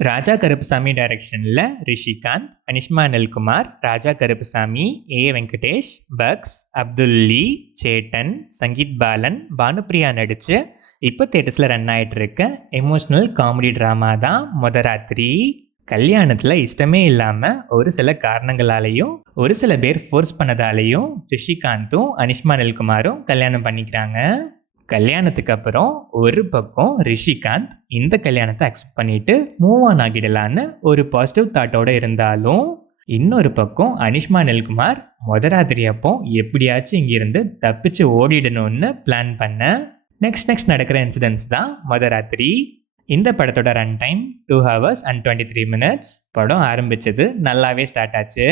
ராஜா கருப்புசாமி டைரக்ஷனில் ரிஷிகாந்த், அனிஷ்மா அனில்குமார், ராஜா கருப்புசாமி, ஏ Venkatesh, bugs, அப்துல்லி, Satan, Sangeet Balan, Bhanupriya நடித்து இப்போ தேட்டர்ஸில் ரன் ஆகிட்டு இருக்க எமோஷ்னல் காமெடி ட்ராமா தான் மொதராத்திரி. கல்யாணத்தில் இஷ்டமே இல்லாமல் ஒரு சில காரணங்களாலேயும் ஒரு சில பேர் ஃபோர்ஸ் பண்ணதாலேயும் ரிஷிகாந்தும் அனிஷ்மா அனில்குமாரும் கல்யாணம் பண்ணிக்கிறாங்க. கல்யாணத்துக்கு அப்புறம் ஒரு பக்கம் ரிஷிகாந்த் இந்த கல்யாணத்தை அக்செப்ட் பண்ணிட்டு மூவ் ஆன் ஆகிடலான்னு ஒரு பாசிட்டிவ் தாட்டோட இருந்தாலும், இன்னொரு பக்கம் அனிஷ்மா அனில்குமார் மொதராத்திரி அப்போ எப்படியாச்சும் இங்கிருந்து தப்பிச்சு ஓடிடணும்னு பிளான் பண்ண நெக்ஸ்ட் நடக்கிற இன்சிடென்ட்ஸ் தான் மொதராத்திரி. இந்த படத்தோட run time 2 hours and 23 minutes. படம் ஆரம்பிச்சது நல்லாவே ஸ்டார்ட் ஆச்சு.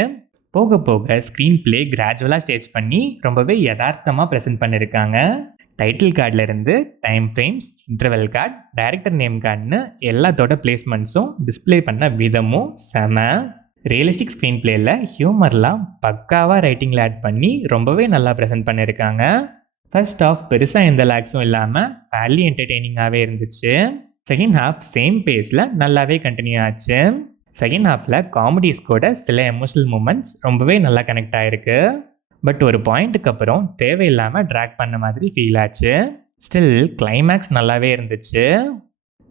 போக போக ஸ்க்ரீன் பிளே கிராஜுவலாக ஸ்டேஜ் பண்ணி ரொம்பவே யதார்த்தமாக ப்ரெசென்ட் பண்ணியிருக்காங்க. டைட்டில் கார்டில் இருந்து time frames, interval card, director name கார்டுன்னு எல்லாத்தோட பிளேஸ்மெண்ட்ஸும் டிஸ்பிளே பண்ண விதமும் செம. ரியலிஸ்டிக் ஸ்க்ரீன் பிளேயில் ஹியூமர்லாம் பக்காவாக ரைட்டிங்கில் ஆட் பண்ணி ரொம்பவே நல்லா ப்ரெசென்ட் பண்ணியிருக்காங்க. ஃபர்ஸ்ட் ஆஃப் பெருசாக எந்த லேக்ஸும் இல்லாமல் ஃபேர்லி என்டர்டெய்னிங்காகவே இருந்துச்சு. செகண்ட் ஹாஃப் சேம் பேஸில் நல்லாவே கண்டினியூ ஆச்சு. செகண்ட் ஹாஃபில் காமெடிஸ் கூட சில எமோஷனல் மூமெண்ட்ஸ் ரொம்பவே நல்லா கனெக்ட் ஆகிருக்கு. பட் ஒரு பாயிண்ட்டுக்கு அப்புறம் தேவையில்லாமல் ட்ராக் பண்ண மாதிரி ஃபீல் ஆச்சு. ஸ்டில் கிளைமேக்ஸ் நல்லாவே இருந்துச்சு.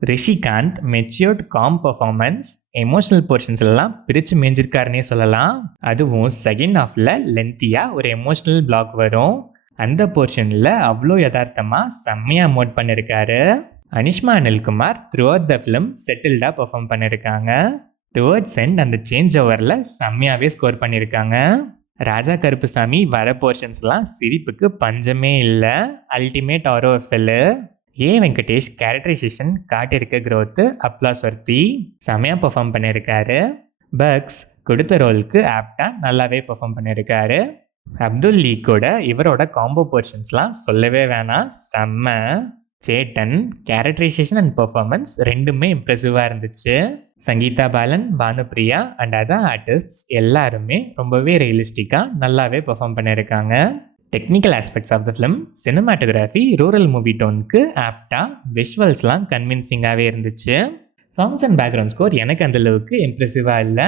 Rishikanth matured com performance, emotional portions எல்லாம் பிரித்து மேய்ஞ்சிருக்காருன்னே சொல்லலாம். அதுவும் செகண்ட் ஹாஃபில் லென்த்தியாக ஒரு எமோஷ்னல் பிளாக் வரும். அந்த போர்ஷனில் அவ்வளோ யதார்த்தமாக செம்மையாக மோட் பண்ணியிருக்காரு. Anishma Anilkumar throughout the film செட்டில்டாக பர்ஃபார்ம் பண்ணியிருக்காங்க. டுவர்ட்ஸ் எண்ட் அந்த சேஞ்ச் ஓவரில் செம்மையாகவே ஸ்கோர் பண்ணியிருக்காங்க. ராஜா கருப்புசாமி வர போர்ஷன்ஸ்லாம் சிரிப்புக்கு பஞ்சமே இல்லை. அல்டிமேட் ஆரோஃபெல்லு. ஏ வெங்கடேஷ் கேரக்டரைசேஷன் காட்டியிருக்க க்ரோத்து அப்ளாஸ் வர்த்தி. செமையாக பெர்ஃபார்ம் பண்ணியிருக்காரு. பக்ஸ் கொடுத்த ரோலுக்கு ஆப்டாக நல்லாவே பெர்ஃபார்ம் பண்ணியிருக்காரு. அப்துல்லி கூட இவரோட காம்போ போர்ஷன்ஸ்லாம் சொல்லவே வேணாம், செம்ம. சேட்டன் கேரக்டரைசேஷன் அண்ட் பெர்ஃபார்மன்ஸ் ரெண்டுமே இம்ப்ரெசிவாக இருந்துச்சு. Sangeetha Balan, Bhanupriya and other artists எல்லாருமே ரொம்பவே ரியலிஸ்டிக்காக நல்லாவே பெர்ஃபார்ம் பண்ணியிருக்காங்க. Technical aspects of the film, cinematography rural movie டோனுக்கு ஆப்டாக, விஷுவல்ஸ்லாம் கன்வின்சிங்காகவே இருந்துச்சு. சாங்ஸ் அண்ட் பேக்ரவுண்ட் ஸ்கோர் எனக்கு அந்தளவுக்கு இம்ப்ரெசிவாக இல்லை.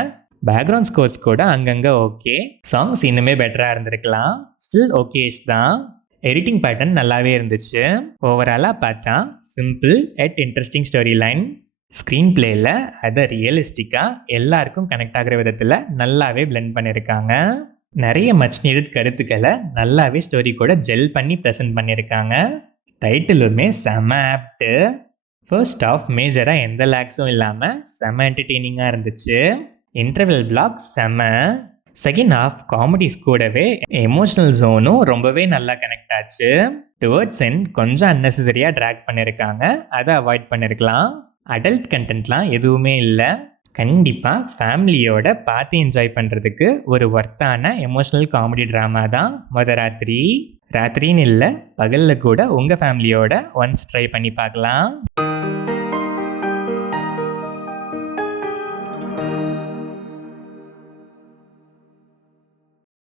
பேக்ரவுண்ட் ஸ்கோர்ஸ் கூட அங்கங்கே ஓகே, சாங்ஸ் இன்னுமே பெட்டராக இருந்திருக்கலாம். ஸ்டில் ஓகேஷ் தான். எடிட்டிங் பேட்டர்ன் நல்லாவே இருந்துச்சு. ஓவராலாக பார்த்தா simple at interesting story line. Screen பிளேயில் அதை ரியலிஸ்டிக்காக எல்லாருக்கும் கனெக்ட் ஆகிற விதத்தில் நல்லாவே பிளெண்ட் பண்ணியிருக்காங்க. நிறைய மச் நீடட் கருத்துக்களை நல்லாவே ஸ்டோரி கூட ஜெல் பண்ணி ப்ரெசென்ட் பண்ணியிருக்காங்க. டைட்டிலுமே செம ஆப்டு. ஃபர்ஸ்ட் ஆஃப் மேஜராக எந்த லேக்ஸும் இல்லாமல் செம என்டர்டெய்னிங்காக இருந்துச்சு. இன்டர்வெல் பிளாக் செம. செகண்ட் ஹாஃப் காமெடிஸ் கூடவே எமோஷ்னல் ஜோனும் ரொம்பவே நல்லா கனெக்ட் ஆச்சு. டுவர்ட்ஸ் எண்ட் கொஞ்சம் அன்னெசரியாக ட்ராக் பண்ணியிருக்காங்க, அதை அவாய்ட் பண்ணியிருக்கலாம். அடல்ட் கண்டென்ட்லாம் எதுவுமே இல்லை. கண்டிப்பாக ஃபேமிலியோட பார்த்து என்ஜாய் பண்ணுறதுக்கு ஒரு ஒர்த்தான எமோஷ்னல் காமெடி ட்ராமா தான் மொதராத்திரி. ராத்திரின்னு இல்லை, பகலில் கூட உங்கள் ஃபேமிலியோட ஒன்ஸ் ட்ரை பண்ணி பார்க்கலாம்.